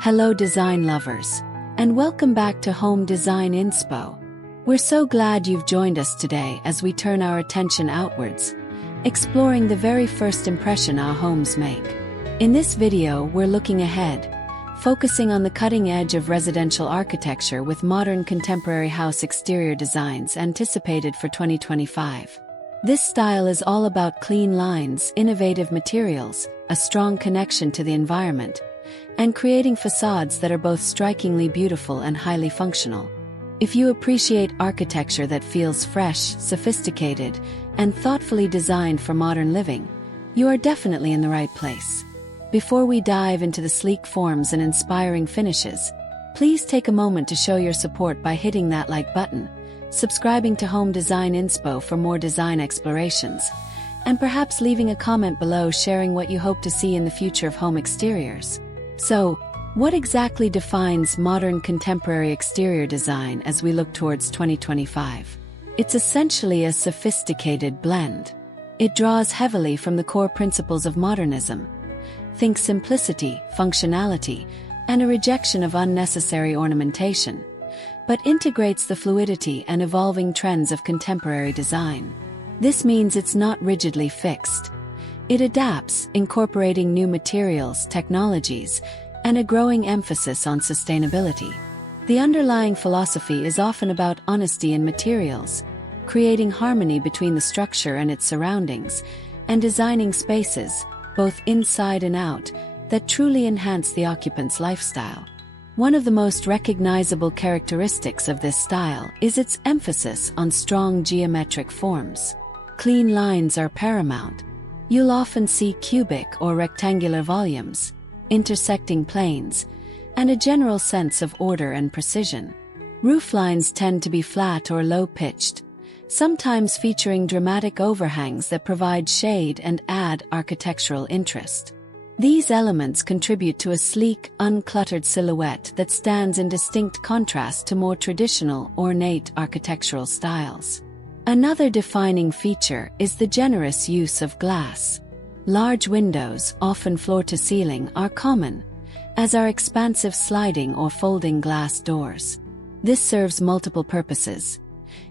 Hello design lovers, and welcome back to Home Design Inspo. We're so glad you've joined us today as we turn our attention outwards, exploring the very first impression our homes make. In this video, we're looking ahead, focusing on the cutting edge of residential architecture with modern contemporary house exterior designs anticipated for 2025. This style is all about clean lines, innovative materials, a strong connection to the environment, and creating facades that are both strikingly beautiful and highly functional. If you appreciate architecture that feels fresh, sophisticated, and thoughtfully designed for modern living, you are definitely in the right place. Before we dive into the sleek forms and inspiring finishes, please take a moment to show your support by hitting that like button, subscribing to Home Design Inspo for more design explorations, and perhaps leaving a comment below sharing what you hope to see in the future of home exteriors. So, what exactly defines modern contemporary exterior design as we look towards 2025? It's essentially a sophisticated blend. It draws heavily from the core principles of modernism. Think simplicity, functionality, and a rejection of unnecessary ornamentation, but integrates the fluidity and evolving trends of contemporary design. This means it's not rigidly fixed. It adapts, incorporating new materials, technologies, and a growing emphasis on sustainability. The underlying philosophy is often about honesty in materials, creating harmony between the structure and its surroundings, and designing spaces, both inside and out, that truly enhance the occupant's lifestyle. One of the most recognizable characteristics of this style is its emphasis on strong geometric forms. Clean lines are paramount. You'll often see cubic or rectangular volumes, intersecting planes, and a general sense of order and precision. Rooflines tend to be flat or low-pitched, sometimes featuring dramatic overhangs that provide shade and add architectural interest. These elements contribute to a sleek, uncluttered silhouette that stands in distinct contrast to more traditional, ornate architectural styles. Another defining feature is the generous use of glass. Large windows, often floor-to-ceiling, are common, as are expansive sliding or folding glass doors. This serves multiple purposes.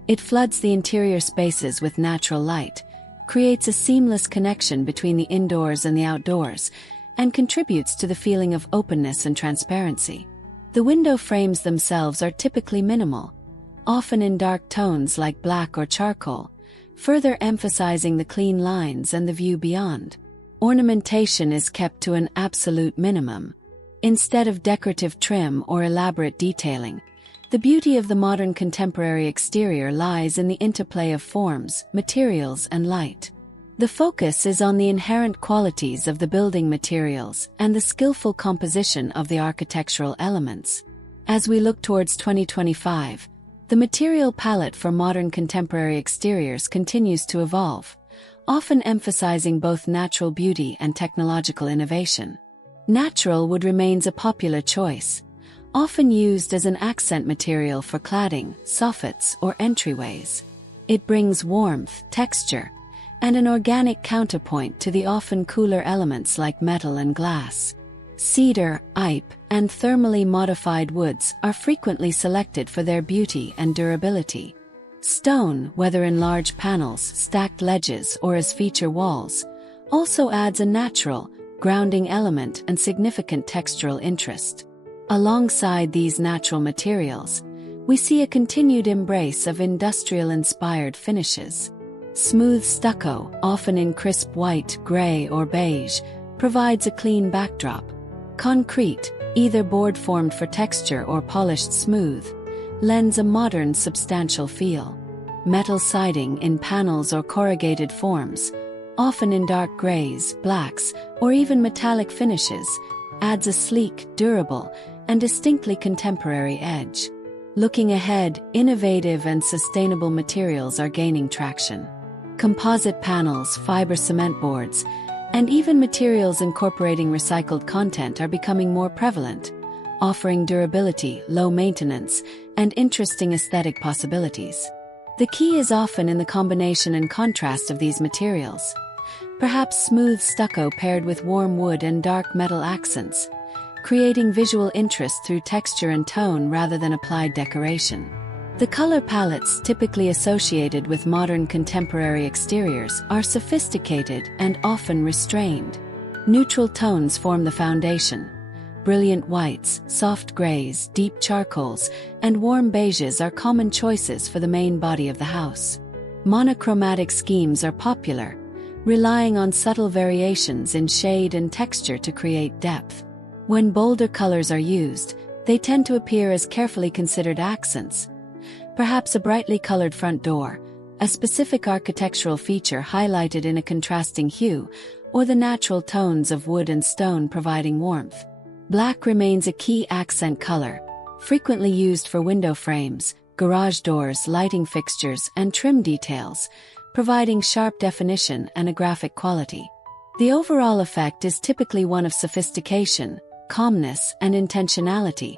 It floods the interior spaces with natural light, creates a seamless connection between the indoors and the outdoors, and contributes to the feeling of openness and transparency. The window frames themselves are typically minimal, often in dark tones like black or charcoal, further emphasizing the clean lines and the view beyond. Ornamentation is kept to an absolute minimum. Instead of decorative trim or elaborate detailing, the beauty of the modern contemporary exterior lies in the interplay of forms, materials, and light. The focus is on the inherent qualities of the building materials and the skillful composition of the architectural elements. As we look towards 2025, the material palette for modern contemporary exteriors continues to evolve, often emphasizing both natural beauty and technological innovation. Natural wood remains a popular choice, often used as an accent material for cladding, soffits, or entryways. It brings warmth, texture, and an organic counterpoint to the often cooler elements like metal and glass. Cedar, ipe, and thermally modified woods are frequently selected for their beauty and durability. Stone, whether in large panels, stacked ledges, or as feature walls, also adds a natural, grounding element and significant textural interest. Alongside these natural materials, we see a continued embrace of industrial-inspired finishes. Smooth stucco, often in crisp white, gray, or beige, provides a clean backdrop. Concrete, either board-formed for texture or polished smooth, lends a modern, substantial feel. Metal siding in panels or corrugated forms, often in dark grays, blacks, or even metallic finishes, adds a sleek, durable, and distinctly contemporary edge. Looking ahead, innovative and sustainable materials are gaining traction. Composite panels, fiber cement boards, and even materials incorporating recycled content are becoming more prevalent, offering durability, low maintenance, and interesting aesthetic possibilities. The key is often in the combination and contrast of these materials. Perhaps smooth stucco paired with warm wood and dark metal accents, creating visual interest through texture and tone rather than applied decoration. The color palettes typically associated with modern contemporary exteriors are sophisticated and often restrained. Neutral tones form the foundation. Brilliant whites, soft grays, deep charcoals, and warm beiges are common choices for the main body of the house. Monochromatic schemes are popular, relying on subtle variations in shade and texture to create depth. When bolder colors are used, they tend to appear as carefully considered accents. Perhaps a brightly colored front door, a specific architectural feature highlighted in a contrasting hue, or the natural tones of wood and stone providing warmth. Black remains a key accent color, frequently used for window frames, garage doors, lighting fixtures, and trim details, providing sharp definition and a graphic quality. The overall effect is typically one of sophistication, calmness, and intentionality,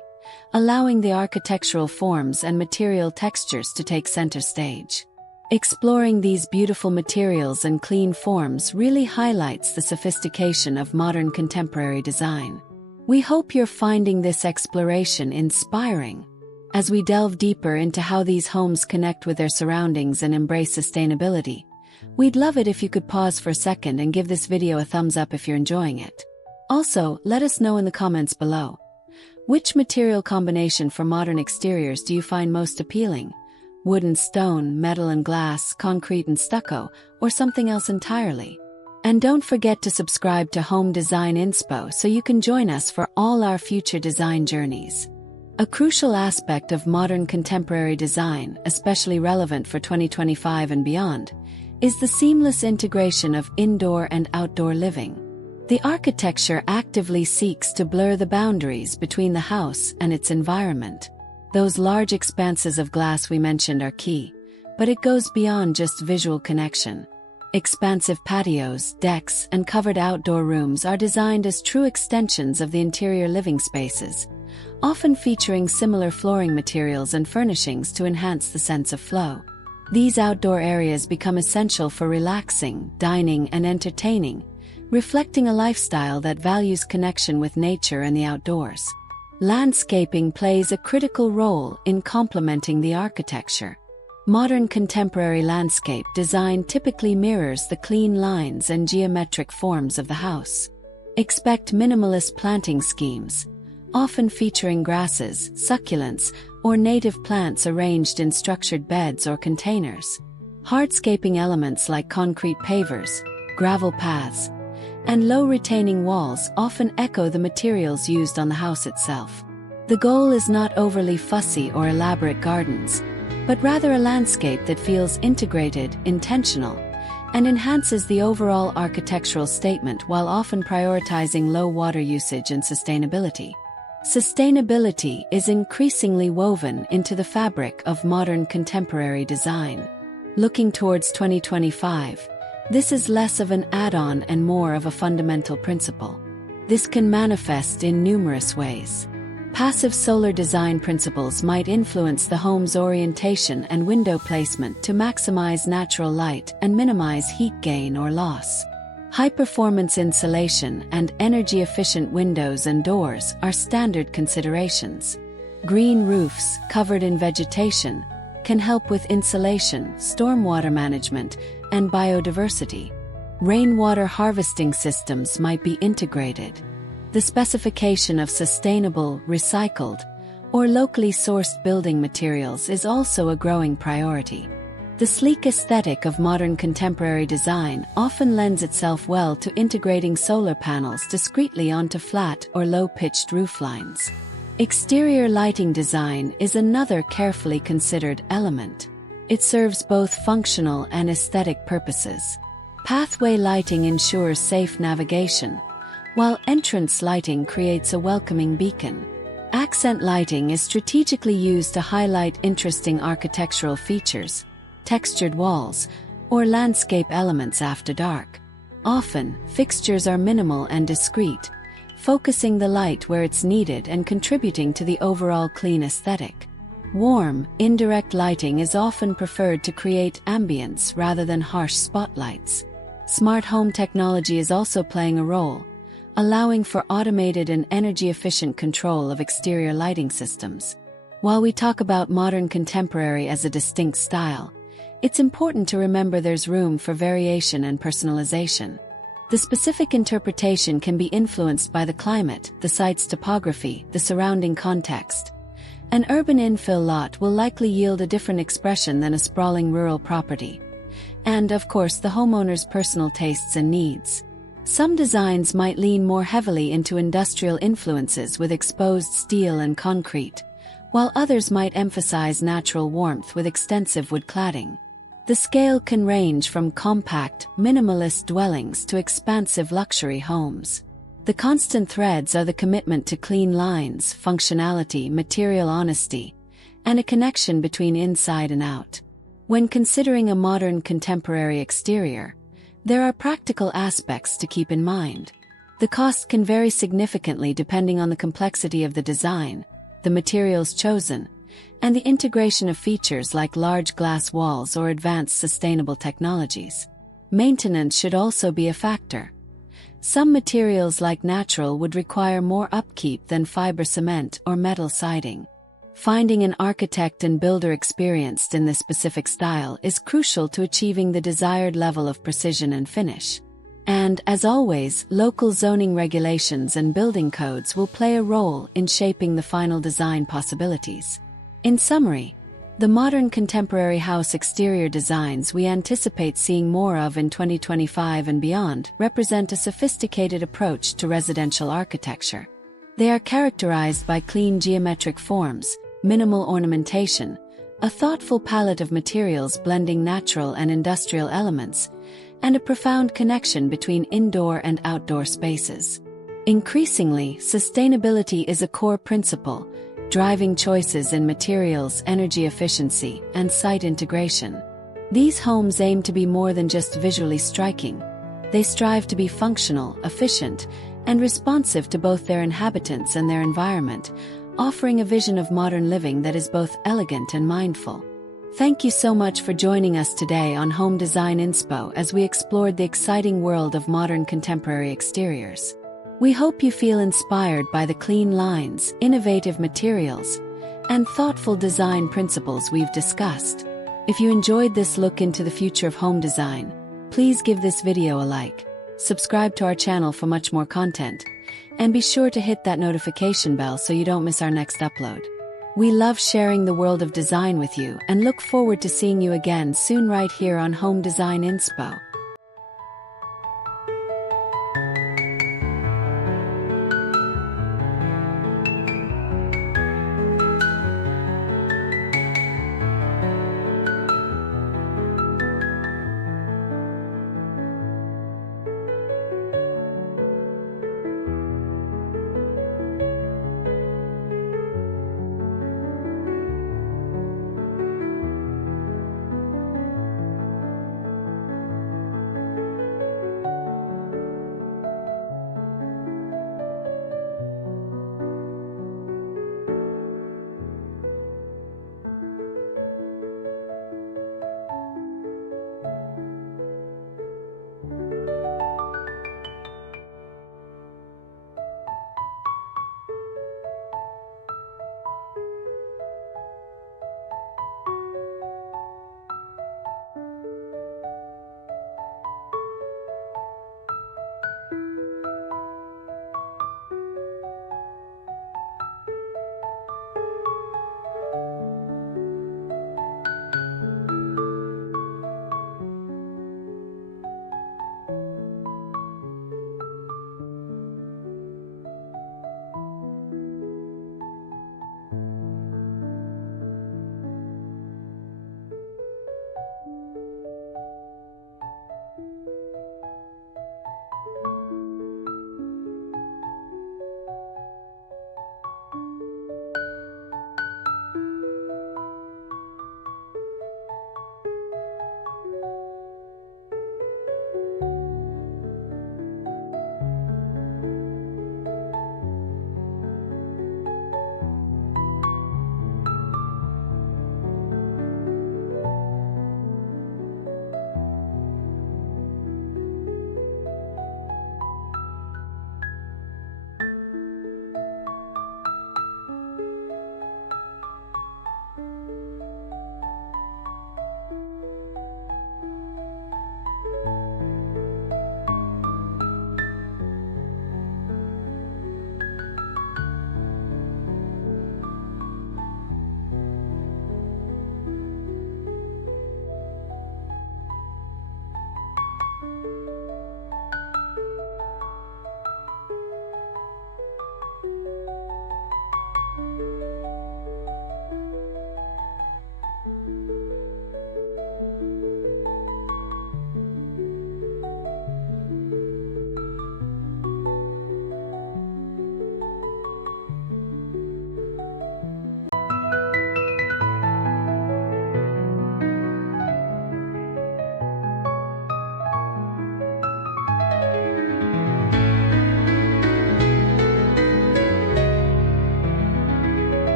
allowing the architectural forms and material textures to take center stage. Exploring these beautiful materials and clean forms really highlights the sophistication of modern contemporary design. We hope you're finding this exploration inspiring. As we delve deeper into how these homes connect with their surroundings and embrace sustainability, we'd love it if you could pause for a second and give this video a thumbs up if you're enjoying it. Also, let us know in the comments below. Which material combination for modern exteriors do you find most appealing? Wood and stone, metal and glass, concrete and stucco, or something else entirely? And don't forget to subscribe to Home Design Inspo so you can join us for all our future design journeys. A crucial aspect of modern contemporary design, especially relevant for 2025 and beyond, is the seamless integration of indoor and outdoor living. The architecture actively seeks to blur the boundaries between the house and its environment. Those large expanses of glass we mentioned are key, but it goes beyond just visual connection. Expansive patios, decks, and covered outdoor rooms are designed as true extensions of the interior living spaces, often featuring similar flooring materials and furnishings to enhance the sense of flow. These outdoor areas become essential for relaxing, dining, and entertaining, reflecting a lifestyle that values connection with nature and the outdoors. Landscaping plays a critical role in complementing the architecture. Modern contemporary landscape design typically mirrors the clean lines and geometric forms of the house. Expect minimalist planting schemes, often featuring grasses, succulents, or native plants arranged in structured beds or containers. Hardscaping elements like concrete pavers, gravel paths, and low retaining walls often echo the materials used on the house itself. The goal is not overly fussy or elaborate gardens, but rather a landscape that feels integrated, intentional, and enhances the overall architectural statement while often prioritizing low water usage and sustainability. Sustainability is increasingly woven into the fabric of modern contemporary design. Looking towards 2025, this is less of an add-on and more of a fundamental principle. This can manifest in numerous ways. Passive solar design principles might influence the home's orientation and window placement to maximize natural light and minimize heat gain or loss. High-performance insulation and energy-efficient windows and doors are standard considerations. Green roofs covered in vegetation can help with insulation, stormwater management, and biodiversity. Rainwater harvesting systems might be integrated. The specification of sustainable, recycled, or locally sourced building materials is also a growing priority. The sleek aesthetic of modern contemporary design often lends itself well to integrating solar panels discreetly onto flat or low-pitched rooflines. Exterior lighting design is another carefully considered element. It serves both functional and aesthetic purposes. Pathway lighting ensures safe navigation, while entrance lighting creates a welcoming beacon. Accent lighting is strategically used to highlight interesting architectural features, textured walls, or landscape elements after dark. Often, fixtures are minimal and discreet, focusing the light where it's needed and contributing to the overall clean aesthetic. Warm, indirect lighting is often preferred to create ambience rather than harsh spotlights. Smart home technology is also playing a role, allowing for automated and energy-efficient control of exterior lighting systems. While we talk about modern contemporary as a distinct style, it's important to remember there's room for variation and personalization. The specific interpretation can be influenced by the climate, the site's topography, the surrounding context. An urban infill lot will likely yield a different expression than a sprawling rural property. And, of course, the homeowner's personal tastes and needs. Some designs might lean more heavily into industrial influences with exposed steel and concrete, while others might emphasize natural warmth with extensive wood cladding. The scale can range from compact, minimalist dwellings to expansive luxury homes. The constant threads are the commitment to clean lines, functionality, material honesty, and a connection between inside and out. When considering a modern contemporary exterior, there are practical aspects to keep in mind. The cost can vary significantly depending on the complexity of the design, the materials chosen, and the integration of features like large glass walls or advanced sustainable technologies. Maintenance should also be a factor. Some materials like natural wood require more upkeep than fiber cement or metal siding. Finding an architect and builder experienced in this specific style is crucial to achieving the desired level of precision and finish. And, as always, local zoning regulations and building codes will play a role in shaping the final design possibilities. In summary, the modern contemporary house exterior designs we anticipate seeing more of in 2025 and beyond represent a sophisticated approach to residential architecture. They are characterized by clean geometric forms, minimal ornamentation, a thoughtful palette of materials blending natural and industrial elements, and a profound connection between indoor and outdoor spaces. Increasingly, sustainability is a core principle, driving choices in materials, energy efficiency, and site integration. These homes aim to be more than just visually striking. They strive to be functional, efficient, and responsive to both their inhabitants and their environment, offering a vision of modern living that is both elegant and mindful. Thank you so much for joining us today on Home Design Inspo as we explored the exciting world of modern contemporary exteriors. We hope you feel inspired by the clean lines, innovative materials, and thoughtful design principles we've discussed. If you enjoyed this look into the future of home design, please give this video a like, subscribe to our channel for much more content, and be sure to hit that notification bell so you don't miss our next upload. We love sharing the world of design with you and look forward to seeing you again soon right here on Home Design Inspo.